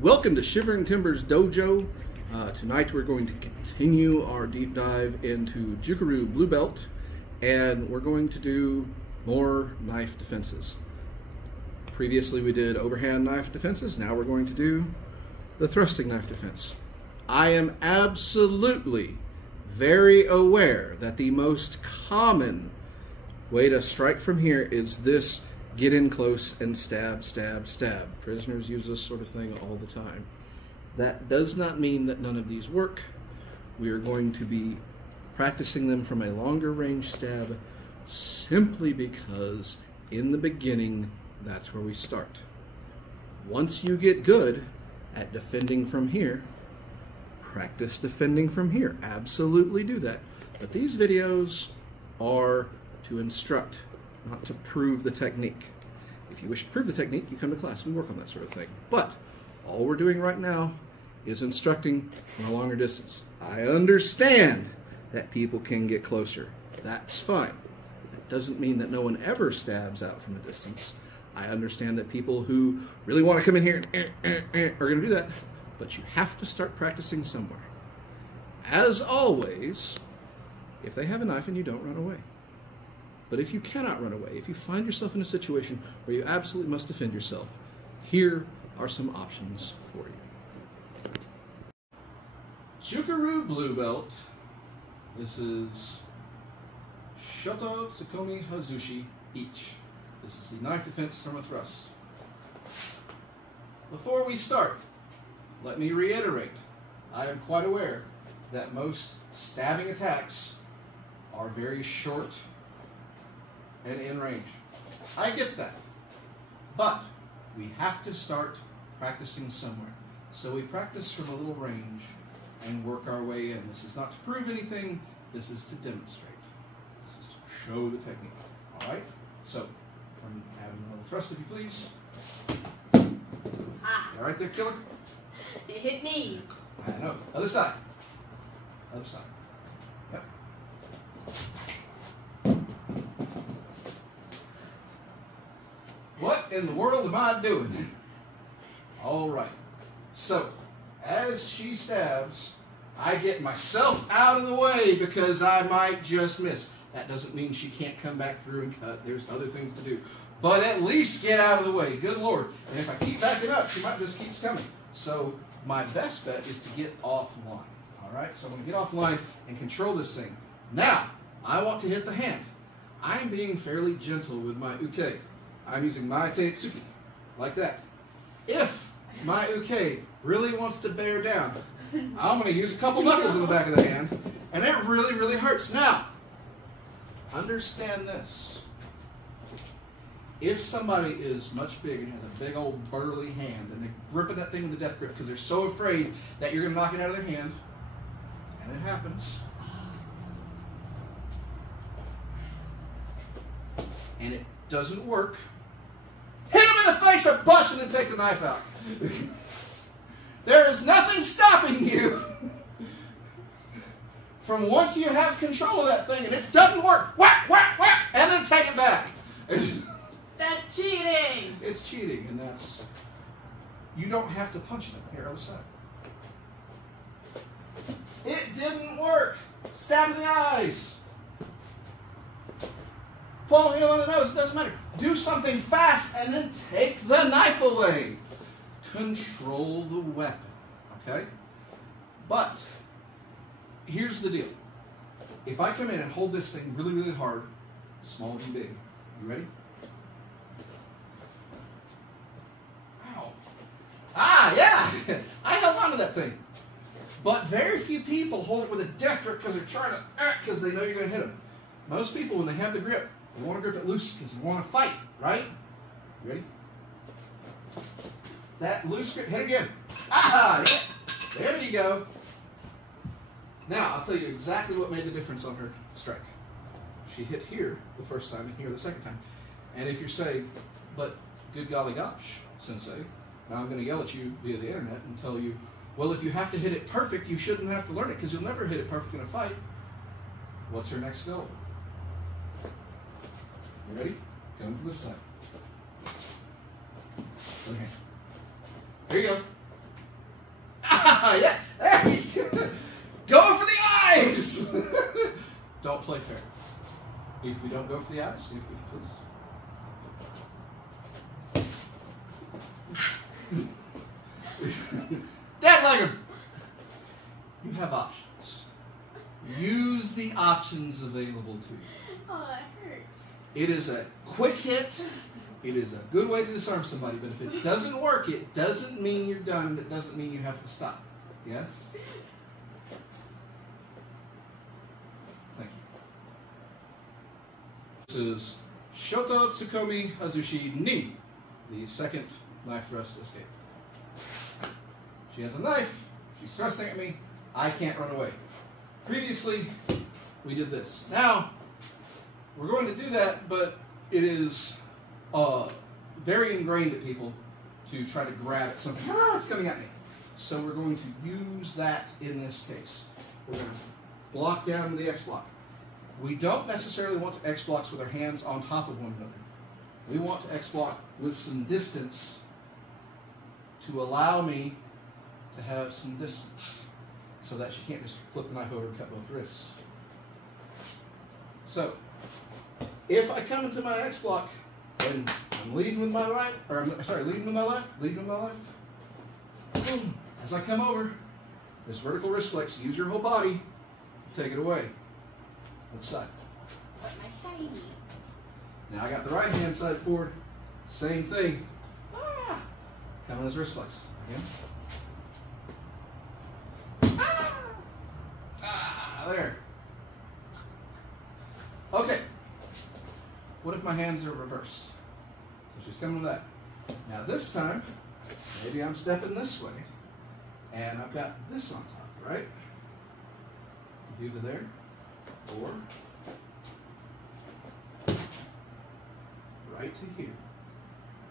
Welcome to Shivering Timbers Dojo. Tonight we're going to continue our deep dive into Jukoryu Blue Belt, and we're going to do more knife defenses. Previously we did overhand knife defenses, now we're going to do the thrusting knife defense. I am absolutely very aware that the most common way to strike from here is this get in close and stab, stab, stab. Prisoners use this sort of thing all the time. That does not mean that none of these work. We are going to be practicing them from a longer range stab simply because in the beginning, that's where we start. Once you get good at defending from here, practice defending from here. Absolutely do that. But these videos are to instruct, not to prove the technique. If you wish to prove the technique, you come to class. We work on that sort of thing. But all we're doing right now is instructing from a longer distance. I understand that people can get closer. That's fine. That doesn't mean that no one ever stabs out from a distance. I understand that people who really want to come in here are going to do that. But you have to start practicing somewhere. As always, if they have a knife and you don't, run away. But if you cannot run away, if you find yourself in a situation where you absolutely must defend yourself, here are some options for you. Jukoryu Blue Belt. This is Shoto, tsukkomi, hazushi, ichi. This is the knife defense from a thrust. Before we start, let me reiterate, I am quite aware that most stabbing attacks are very short and in range. I get that. But we have to start practicing somewhere. So we practice from a little range and work our way in. This is not to prove anything, this is to demonstrate. This is to show the technique. Alright? So, add another thrust if you please. Ah. Alright there, killer? It hit me. I know. Other side. Other side. Yep. What in the world am I doing? All right. So, as she stabs, I get myself out of the way because I might just miss. That doesn't mean she can't come back through and cut. There's other things to do. But at least get out of the way. Good Lord. And if I keep backing up, she might just keep coming. So, my best bet is to get offline. All right? So I'm going to get offline and control this thing. Now, I want to hit the hand. I'm being fairly gentle with my uke. I'm using my tsuki, like that. If my uke really wants to bear down, I'm going to use a couple knuckles in the back of the hand, and it really, really hurts. Now, understand this. If somebody is much bigger and has a big old burly hand, and they're gripping that thing with the death grip because they're so afraid that you're going to knock it out of their hand, and it happens, and it doesn't work, hit them in the face a bunch and then take the knife out. There is nothing stopping you from, once you have control of that thing and it doesn't work, whack, whack, whack, and then take it back. That's cheating. It's cheating, and that's, you don't have to punch them. Here, other side. It didn't work. Stab in the eyes. Pull on the nose, it doesn't matter. Do something fast and then take the knife away. Control the weapon, okay? But here's the deal. If I come in and hold this thing really, really hard, small and big, you ready? Ow. Ah, yeah! I held on to that thing. But very few people hold it with a death grip because they're trying to, because they know you're going to hit them. Most people, when they have the grip, they want to grip it loose because they want to fight, right? You ready? That loose grip, hit again. Ah, yeah. There you go. Now, I'll tell you exactly what made the difference on her strike. She hit here the first time and here the second time. And if you're saying, but good golly gosh, Sensei, now I'm going to yell at you via the internet and tell you, well, if you have to hit it perfect, you shouldn't have to learn it because you'll never hit it perfect in a fight. What's her next goal? You ready? Come from this side. Okay. There you go. Yeah, there you go. Go for the eyes! Don't play fair. If we don't go for the eyes, if please. Dad Langer! You have options. Use the options available to you. Oh, that hurts. It is a quick hit. It is a good way to disarm somebody, but if it doesn't work, it doesn't mean you're done. It doesn't mean you have to stop. Yes? Thank you. This is Shoto, tsukkomi, hazushi, ni, the second knife thrust escape. She has a knife. She's thrusting at me. I can't run away. Previously, we did this. Now, we're going to do that, but it is very ingrained at people to try to grab at something. Ah, it's coming at me. So we're going to use that in this case. We're going to block down the X block. We don't necessarily want to X blocks with our hands on top of one another. We want to X block with some distance to allow me to have some distance so that she can't just flip the knife over and cut both wrists. So, if I come into my X block and I'm leading with my right, or I'm sorry, leading with my left, boom. As I come over, this vertical wrist flex, use your whole body to take it away. Left side. But my shiny. Now I got the right hand side forward, same thing. Ah! Come on this wrist flex. Again. There. Okay. What if my hands are reversed? So she's coming with that. Now this time, maybe I'm stepping this way, and I've got this on top, right? Either there, or right to here,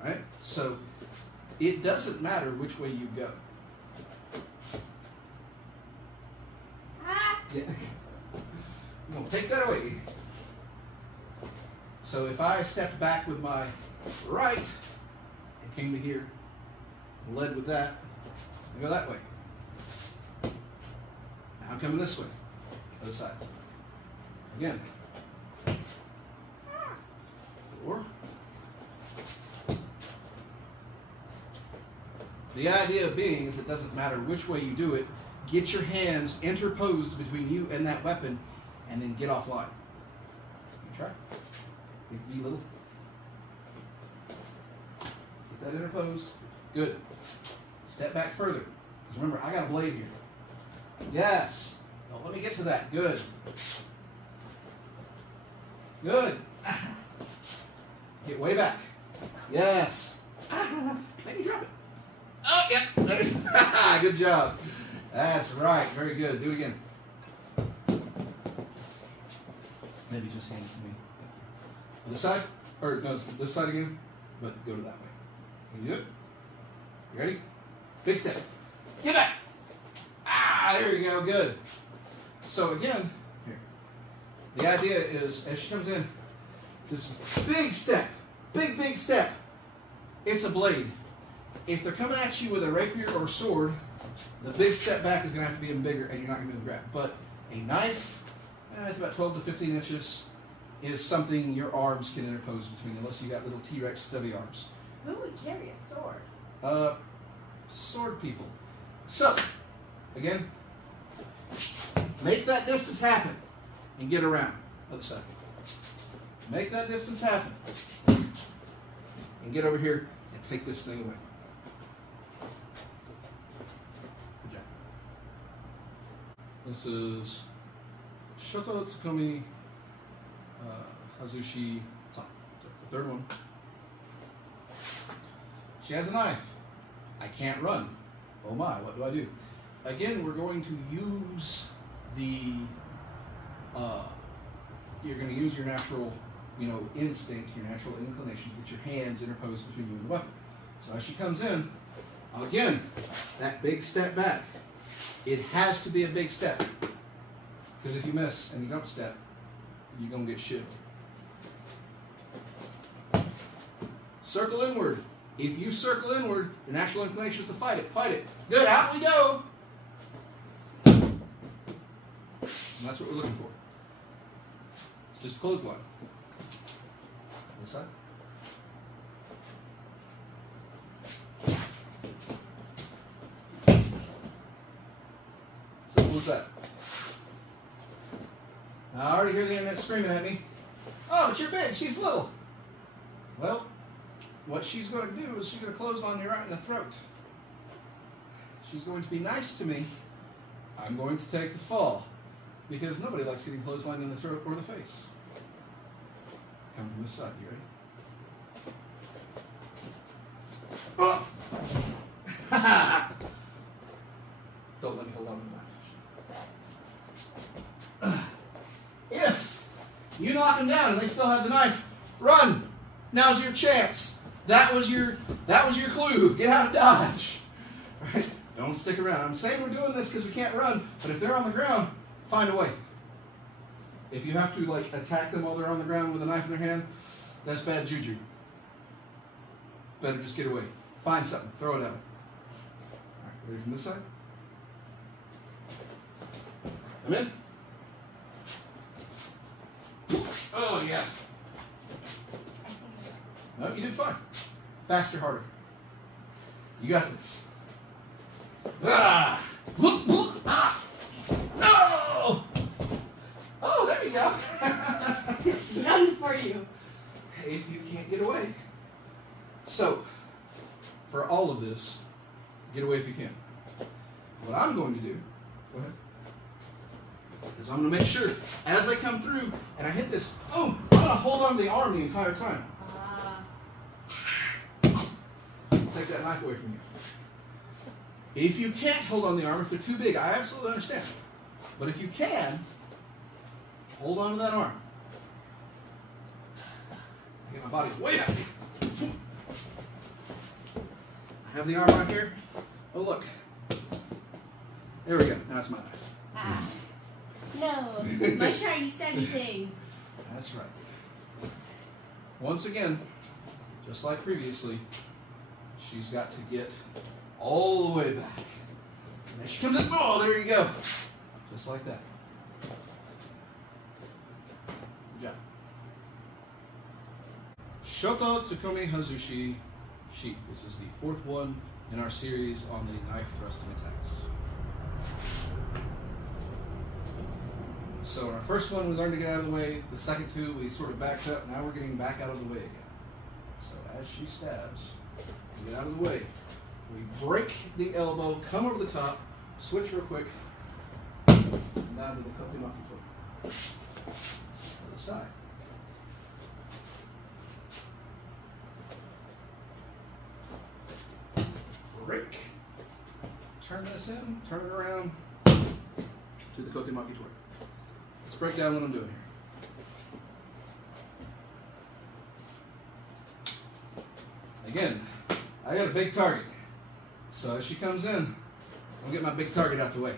right? So it doesn't matter which way you go. Yeah. I'm going to take that away. So if I stepped back with my right and came to here, and led with that, I go that way. Now I'm coming this way, other side. Again. Or the idea being is it doesn't matter which way you do it. Get your hands interposed between you and that weapon, and then get offline. You try. Be little. Get that interposed. Good. Step back further. Because remember, I got a blade here. Yes. Don't let me get to that. Good. Good. Get way back. Yes. Maybe drop it. Oh, yeah. Good job. That's right. Very good. Do it again. Maybe just hand it to me. This side? Or no, this side again? But go to that way. Can you do it? You ready? Big step. Get back. Ah, there you go. Good. So again, here. The idea is, as she comes in, this big step. Big step. It's a blade. If they're coming at you with a rapier or a sword, the big step back is going to have to be even bigger, and you're not going to be able to grab. But a knife, it's about 12 to 15 inches, is something your arms can interpose between, unless you got little T-Rex stubby arms. Who would carry a sword? Sword people. So, again, make that distance happen and get around. Other side. Make that distance happen and get over here and take this thing away. Good job. This is Shoto, tsukkomi, hazushi, the third one. She has a knife. I can't run. Oh my, what do I do? Again, we're going to use the, you're going to use your natural, instinct, your natural inclination to get your hands interposed between you and the weapon. So as she comes in, again, that big step back. It has to be a big step. Because if you miss and you don't step, you're going to get shivved. Circle inward. If you circle inward, your natural inclination is to fight it. Fight it. Good. Out we go. And that's what we're looking for. Just a clothesline. This side. So what was that? Now, I already hear the internet screaming at me. Oh, but you're big, she's little. Well, what she's going to do is she's going to clothesline me right in the throat. She's going to be nice to me. I'm going to take the fall. Because nobody likes getting clotheslined in the throat or the face. Come from this side, you ready? Oh. Don't let me hold on to the knife. If you knock them down and they still have the knife, run! Now's your chance. That was your clue. Get out of dodge. Right? Don't stick around. I'm saying we're doing this because we can't run, but if they're on the ground, find a way. If you have to like attack them while they're on the ground with a knife in their hand, that's bad juju. Better just get away. Find something. Throw it at them. All right, ready from this side? I'm in. Oh yeah. No, you did fine. Faster, harder. You got this. Ah! Ah! No! Oh, there you go. None for you. If you can't get away. So, for all of this, get away if you can. What I'm going to do, go ahead, is I'm going to make sure, as I come through and I hit this, oh, I'm going to hold on to the arm the entire time. Take that knife away from you. If you can't hold on the arm, if they're too big, I absolutely understand. But if you can, hold on to that arm. I get my body way up. I have the arm right here. Oh, look. There we go. Now it's my knife. Ah. No, my shiny savvy thing. That's right. Once again, just like previously, she's got to get all the way back. And then she comes in. Oh, there you go. Just like that. Good job. Shoto, tsukkomi, hazushi, sheet. This is the fourth one in our series on the knife thrusting attacks. So in our first one, we learned to get out of the way. The second two, we sort of backed up. Now we're getting back out of the way again. So as she stabs, we get out of the way. We break the elbow, come over the top, switch real quick, and down to the kotemaki tori. Other side. Break. Turn this in, turn it around to the kotemaki tori. Let's break down what I'm doing here. Again, I got a big target. So as she comes in, I'll get my big target out the way.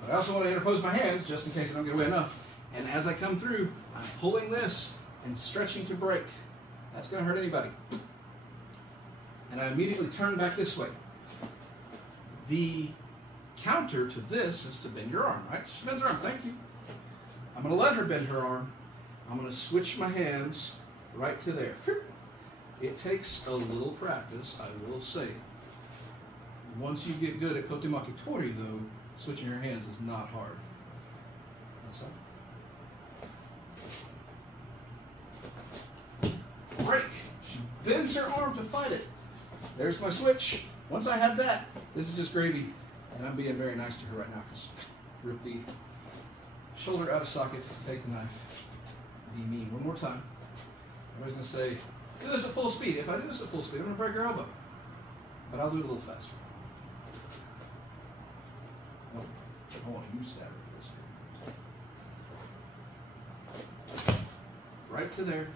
But I also want to interpose my hands just in case I don't get away enough. And as I come through, I'm pulling this and stretching to break. That's going to hurt anybody. And I immediately turn back this way. The counter to this is to bend your arm, right? So she bends her arm. Thank you. I'm going to let her bend her arm. I'm going to switch my hands right to there. It takes a little practice, I will say. Once you get good at kotemaki tori, though, switching your hands is not hard. That's all. Break. She bends her arm to fight it. There's my switch. Once I have that, this is just gravy. And I'm being very nice to her right now because rip the shoulder out of socket, take the knife, be mean. One more time. I'm always going to say, do this at full speed. If I do this at full speed, I'm going to break her elbow. But I'll do it a little faster. No, I want you to stab her full speed. Right to there,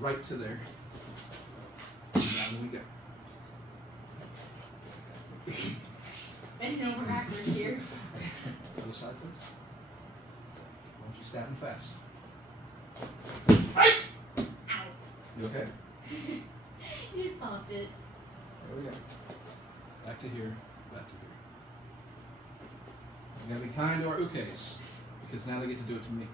right to there. And down we go. Bending over backwards here. Other side, please. Why don't you stab him fast? Ow. You okay? You just popped it. There we go. Back to here, back to here. We gotta be kind to our ukes because now they get to do it to me.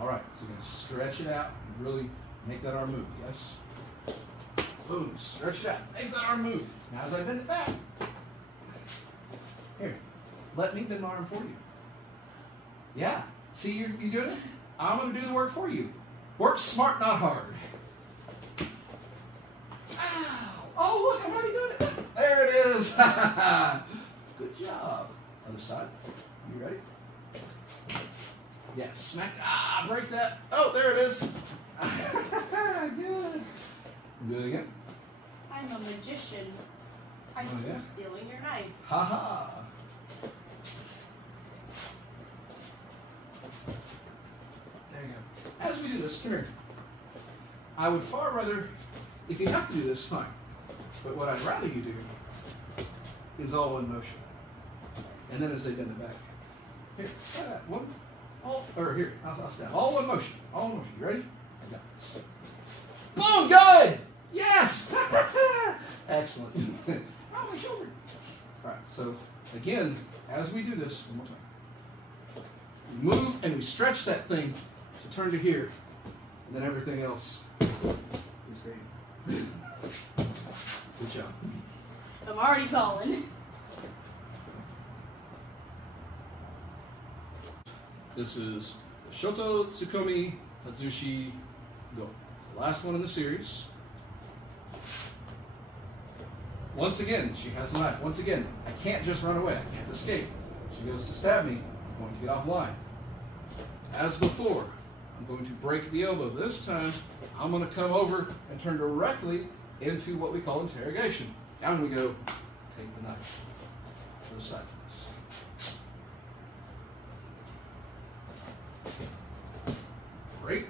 All right, so we're going to stretch it out and really make that arm move. Yes. Boom, stretch it out. Make that arm move. Now as I bend it back, here, let me bend my arm for you. Yeah, see you doing it? I'm going to do the work for you. Work smart, not hard. Ow! Oh, look, I'm already doing it. There it is. Good job. Other side. You ready? Yeah, smack. Ah, break that. Oh, there it is. Good. Do it again. I'm a magician. I Oh, keep yeah? stealing your knife. Ha ha. There you go. As we do this, come here. I would far rather, if you have to do this, fine. But what I'd rather you do is all in motion. And then as they bend it back. Here, try that. One, all, or here, I'll stand. All in motion. All in motion. You ready? I got this. Boom, good! Yes! Excellent. Oh, my shoulder. All right, so again, as we do this, one more time. We move and we stretch that thing to turn to here, and then everything else is great. Good job. I'm already falling. This is the Shoto, tsukkomi, hazushi, go. It's the last one in the series. Once again, she has a knife. Once again, I can't just run away. I can't escape. She goes to stab me. I'm going to get offline. As before, I'm going to break the elbow. This time, I'm going to come over and turn directly into what we call interrogation. Down we go. Take the knife. To the side of this. Break.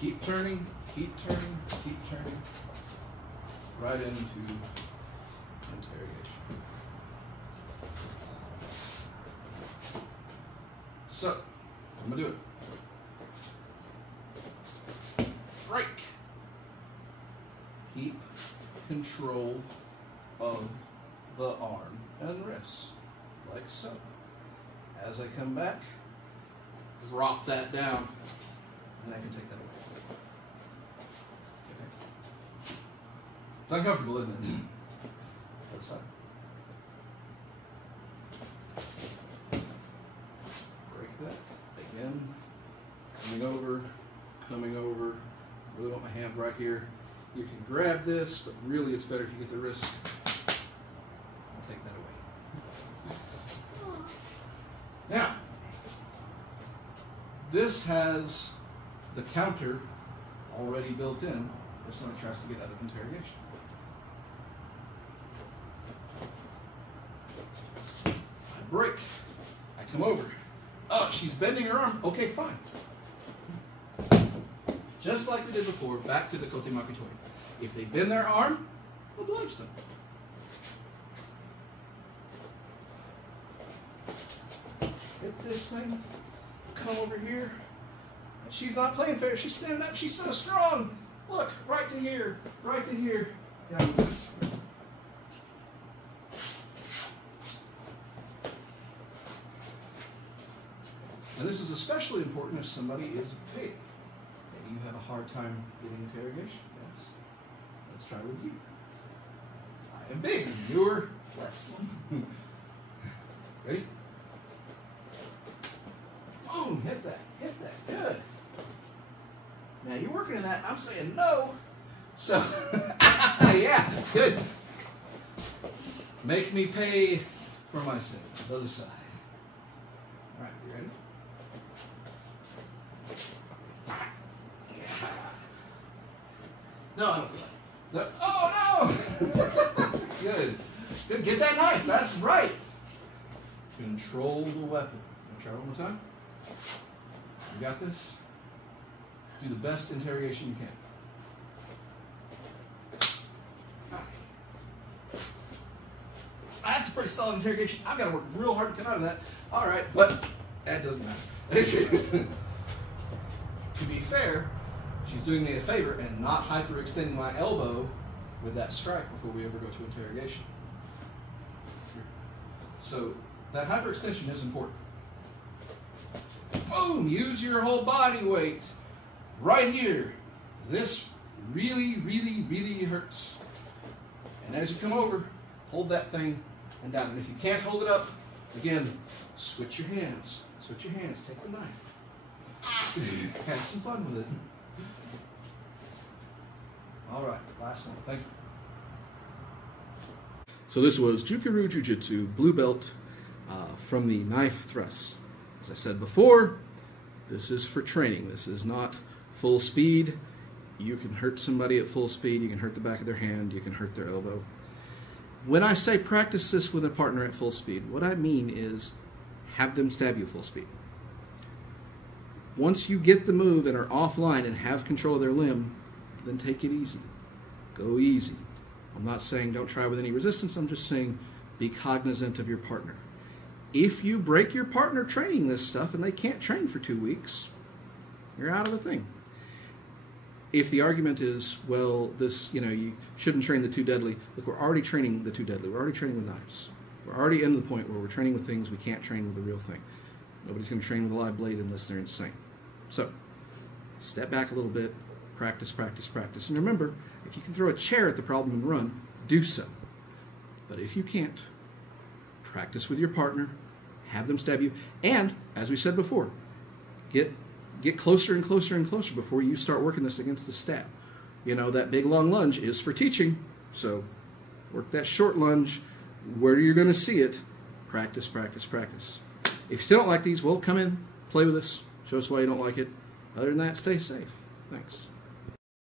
Keep turning. Keep turning. Keep turning. Right into interrogation. So, I'm going to do it. Break. Keep control of the arm and wrist, like so. As I come back, drop that down, and I can take that away. Okay. It's uncomfortable, isn't it? Other side. Break that. Again. Coming over. I really want my hand right here. You can grab this, but really it's better if you get the wrist. I'll take that away. Now, this has the counter already built in if somebody tries to get out of interrogation. I break. I come over. Oh, she's bending her arm. Okay, fine. Just like we did before, back to the kote makutori. If they bend their arm, oblige them. Hit this thing. Come over here. She's not playing fair. She's standing up. She's so strong. Look, right to here. Right to here. Down. And this is especially important if somebody is big. Maybe you have a hard time getting interrogation. Yes. Let's try with you. I am big. You're less. Ready? Boom. Hit that. Hit that. Good. Now you're working in that. I'm saying no. So, yeah. Good. Make me pay for my sins. The other side. All right. You ready? No, I don't feel like that. Oh, no! Good. Good. Get that knife. That's right. Control the weapon. Want to try one more time? You got this? Do the best interrogation you can. That's a pretty solid interrogation. I've got to work real hard to come out of that. All right, but that doesn't matter. To be fair, she's doing me a favor and not hyperextending my elbow with that strike before we ever go to interrogation. So that hyperextension is important. Boom! Use your whole body weight. Right here. This really, really, really hurts. And as you come over, hold that thing and down. And if you can't hold it up, again, switch your hands. Switch your hands. Take the knife. Have some fun with it. All right, last one. Thank you. So this was Jukoryu Jiu-Jitsu blue belt from the knife thrust. As I said before, this is for training. This is not full speed. You can hurt somebody at full speed. You can hurt the back of their hand. You can hurt their elbow. When I say practice this with a partner at full speed, what I mean is have them stab you full speed. Once you get the move and are offline and have control of their limb, then take it easy. Go easy. I'm not saying don't try with any resistance. I'm just saying be cognizant of your partner. If you break your partner training this stuff and they can't train for 2 weeks, you're out of the thing. If the argument is, well, this, you shouldn't train the too deadly. Look, we're already training the too deadly. We're already training with knives. We're already in the point where we're training with things we can't train with the real thing. Nobody's going to train with a live blade unless they're insane. So, step back a little bit, practice, practice, practice. And remember, if you can throw a chair at the problem and run, do so. But if you can't, practice with your partner, have them stab you, and, as we said before, get closer and closer and closer before you start working this against the stab. That big long lunge is for teaching, so work that short lunge where you're going to see it. Practice, practice, practice. If you still don't like these, well, come in, play with us, show us why you don't like it. Other than that, stay safe. Thanks.